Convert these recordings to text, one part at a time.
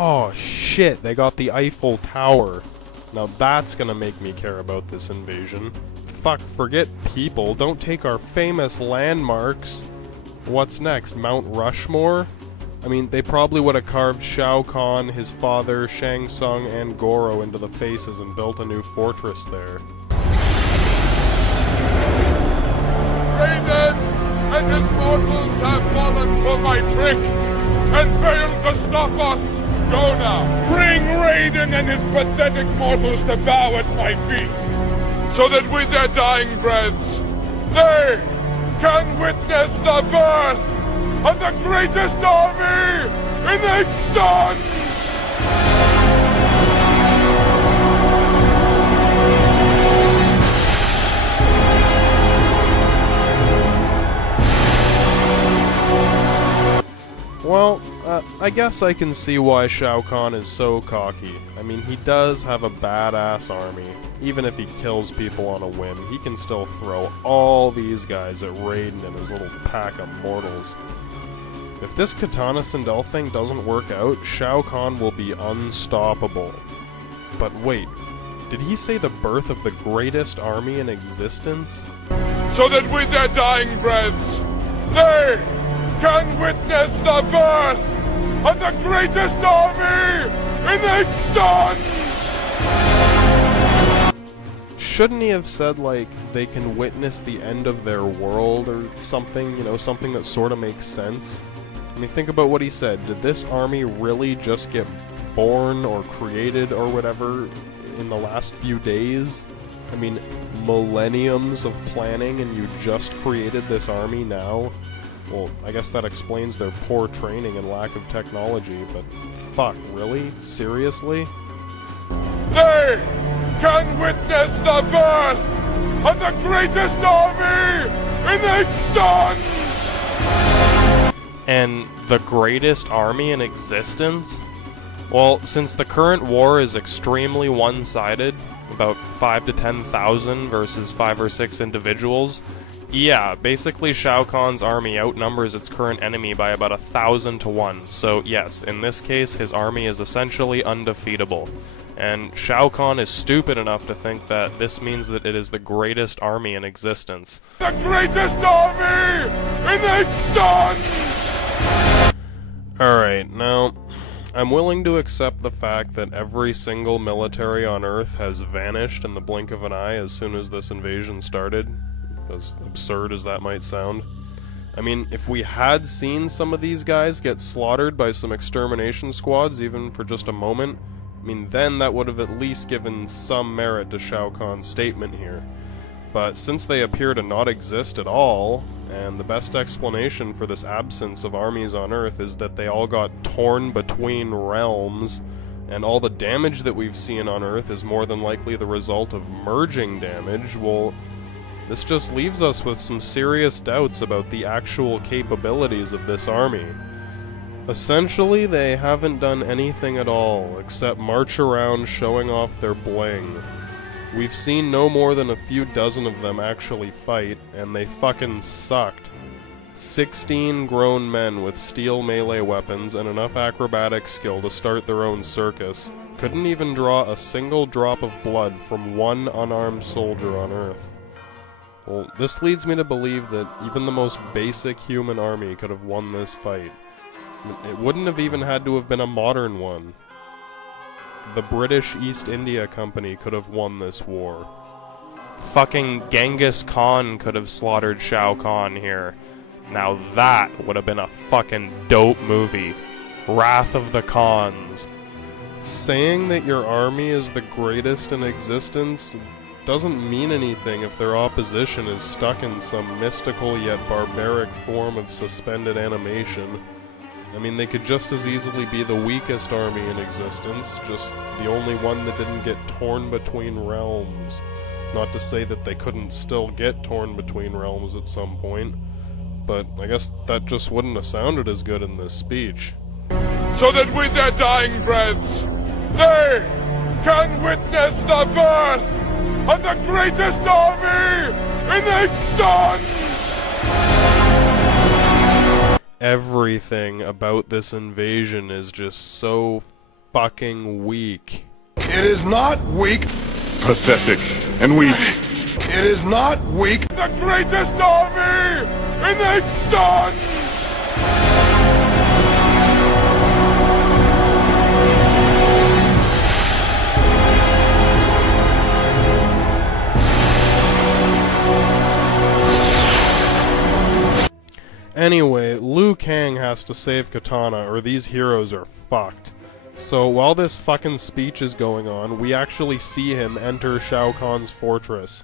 Oh shit, they got the Eiffel Tower. Now that's gonna make me care about this invasion. Fuck, forget people, don't take our famous landmarks. What's next, Mount Rushmore? I mean, they probably would have carved Shao Kahn, his father, Shang Tsung, and Goro into the faces and built a new fortress there. Rayden and his mortals have fallen for my trick and failed to stop us. Go now. Bring Rayden and his pathetic mortals to bow at my feet, so that with their dying breaths, they can witness the birth of the greatest army in existence! Well, I guess I can see why Shao Kahn is so cocky. I mean, he does have a badass army. Even if he kills people on a whim, he can still throw all these guys at Rayden and his little pack of mortals. If this Katana Sindel thing doesn't work out, Shao Kahn will be unstoppable. But wait, did he say the birth of the greatest army in existence? So that with their dying breaths, they can witness the birth of the greatest army in existence! Shouldn't he have said, like, they can witness the end of their world or something, you know, something that sort of makes sense? I mean, think about what he said. Did this army really just get born or created or whatever in the last few days? I mean, millenniums of planning and you just created this army now? Well, I guess that explains their poor training and lack of technology, but fuck, really? Seriously? They can witness the birth of the greatest army in existence! And the greatest army in existence? Well, since the current war is extremely one-sided, about 5 to 10,000 versus 5 or 6 individuals, yeah, basically Shao Kahn's army outnumbers its current enemy by about 1,000 to 1, so yes, in this case his army is essentially undefeatable. And Shao Kahn is stupid enough to think that this means that it is the greatest army in existence. The greatest army in existence! Alright, now, I'm willing to accept the fact that every single military on Earth has vanished in the blink of an eye as soon as this invasion started, as absurd as that might sound. I mean, if we had seen some of these guys get slaughtered by some extermination squads even for just a moment, I mean, then that would have at least given some merit to Shao Kahn's statement here. But since they appear to not exist at all, and the best explanation for this absence of armies on Earth is that they all got torn between realms, and all the damage that we've seen on Earth is more than likely the result of merging damage, well, this just leaves us with some serious doubts about the actual capabilities of this army. Essentially, they haven't done anything at all, except march around showing off their bling. We've seen no more than a few dozen of them actually fight, and they fucking sucked. 16 grown men with steel melee weapons and enough acrobatic skill to start their own circus couldn't even draw a single drop of blood from one unarmed soldier on Earth. Well, this leads me to believe that even the most basic human army could have won this fight. It wouldn't have even had to have been a modern one. The British East India Company could have won this war. Fucking Genghis Khan could have slaughtered Shao Kahn here. Now that would have been a fucking dope movie. Wrath of the Khans. Saying that your army is the greatest in existence doesn't mean anything if their opposition is stuck in some mystical yet barbaric form of suspended animation. I mean, they could just as easily be the weakest army in existence, just the only one that didn't get torn between realms. Not to say that they couldn't still get torn between realms at some point, but I guess that just wouldn't have sounded as good in this speech. So that with their dying breaths, they can witness the birth of the greatest army in existence! Everything about this invasion is just so fucking weak. It is not weak. Pathetic and weak. It is not weak. The greatest army in existence! Anyway, Liu Kang has to save Katana, or these heroes are fucked. So while this fucking speech is going on, we actually see him enter Shao Kahn's fortress.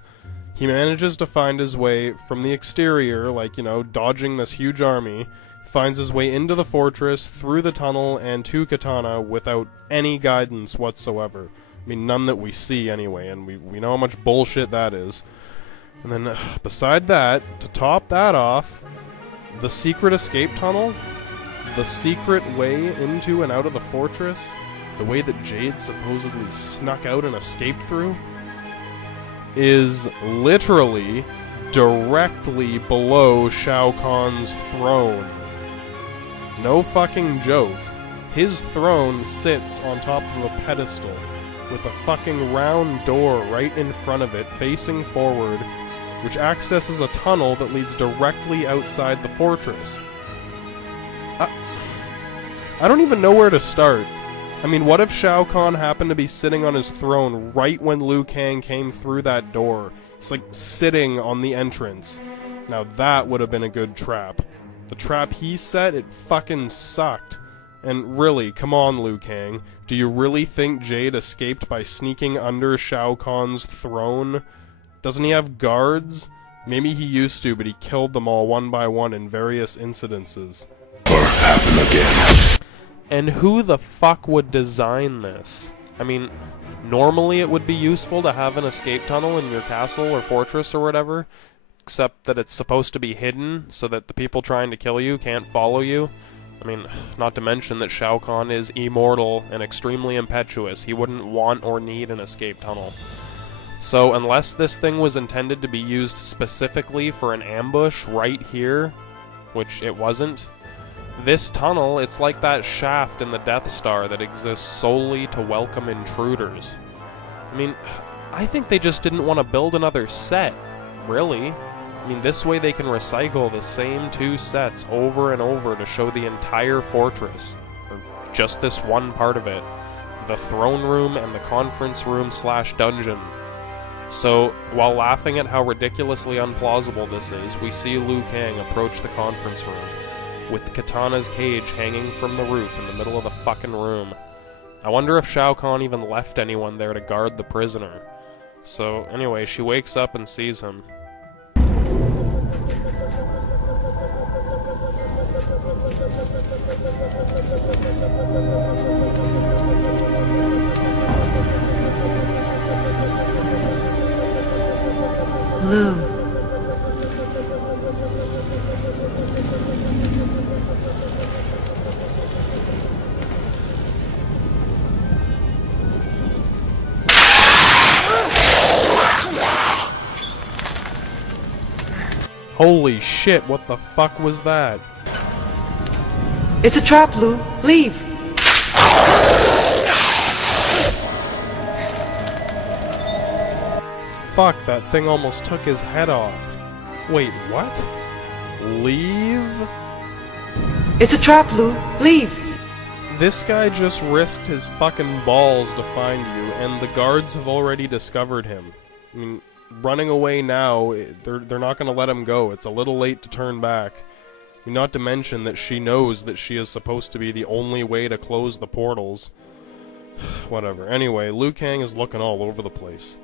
He manages to find his way from the exterior, like, you know, dodging this huge army, finds his way into the fortress, through the tunnel, and to Katana without any guidance whatsoever. I mean, none that we see anyway, and we know how much bullshit that is. And then, beside that, to top that off, the secret escape tunnel, the secret way into and out of the fortress, the way that Jade supposedly snuck out and escaped through, is literally directly below Shao Kahn's throne. No fucking joke. His throne sits on top of a pedestal with a fucking round door right in front of it, facing forward, which accesses a tunnel that leads directly outside the fortress. I don't even know where to start. I mean, what if Shao Kahn happened to be sitting on his throne right when Liu Kang came through that door? He's like sitting on the entrance. Now that would have been a good trap. The trap he set, it fucking sucked. And really, come on, Liu Kang, do you really think Jade escaped by sneaking under Shao Kahn's throne? Doesn't he have guards? Maybe he used to, but he killed them all one by one in various incidences. Never happen again. And who the fuck would design this? I mean, normally it would be useful to have an escape tunnel in your castle or fortress or whatever, except that it's supposed to be hidden so that the people trying to kill you can't follow you. I mean, not to mention that Shao Kahn is immortal and extremely impetuous. He wouldn't want or need an escape tunnel. So unless this thing was intended to be used specifically for an ambush right here, which it wasn't, this tunnel, it's like that shaft in the Death Star that exists solely to welcome intruders. I mean, I think they just didn't want to build another set, really. I mean, this way they can recycle the same two sets over and over to show the entire fortress, or just this one part of it, the throne room and the conference room / dungeon. So, while laughing at how ridiculously unplausible this is, we see Liu Kang approach the conference room, with Katana's cage hanging from the roof in the middle of the fucking room. I wonder if Shao Kahn even left anyone there to guard the prisoner. So, anyway, she wakes up and sees him. Lou. Holy shit, what the fuck was that? It's a trap, Lou. Leave. Fuck, that thing almost took his head off. Wait, what? Leave? It's a trap, Lou. Leave. This guy just risked his fucking balls to find you, and the guards have already discovered him. I mean, running away now, they're not gonna let him go. It's a little late to turn back. I mean, not to mention that she knows that she is supposed to be the only way to close the portals. Whatever. Anyway, Liu Kang is looking all over the place.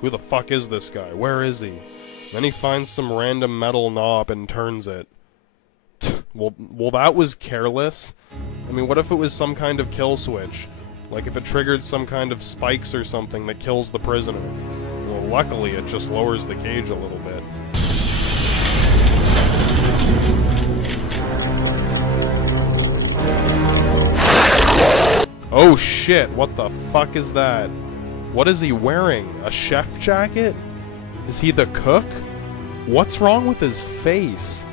Who the fuck is this guy? Where is he? Then he finds some random metal knob and turns it. Well, that was careless. I mean, what if it was some kind of kill switch? Like if it triggered some kind of spikes or something that kills the prisoner. Well, luckily it just lowers the cage a little bit. Oh shit, what the fuck is that? What is he wearing? A chef jacket? Is he the cook? What's wrong with his face?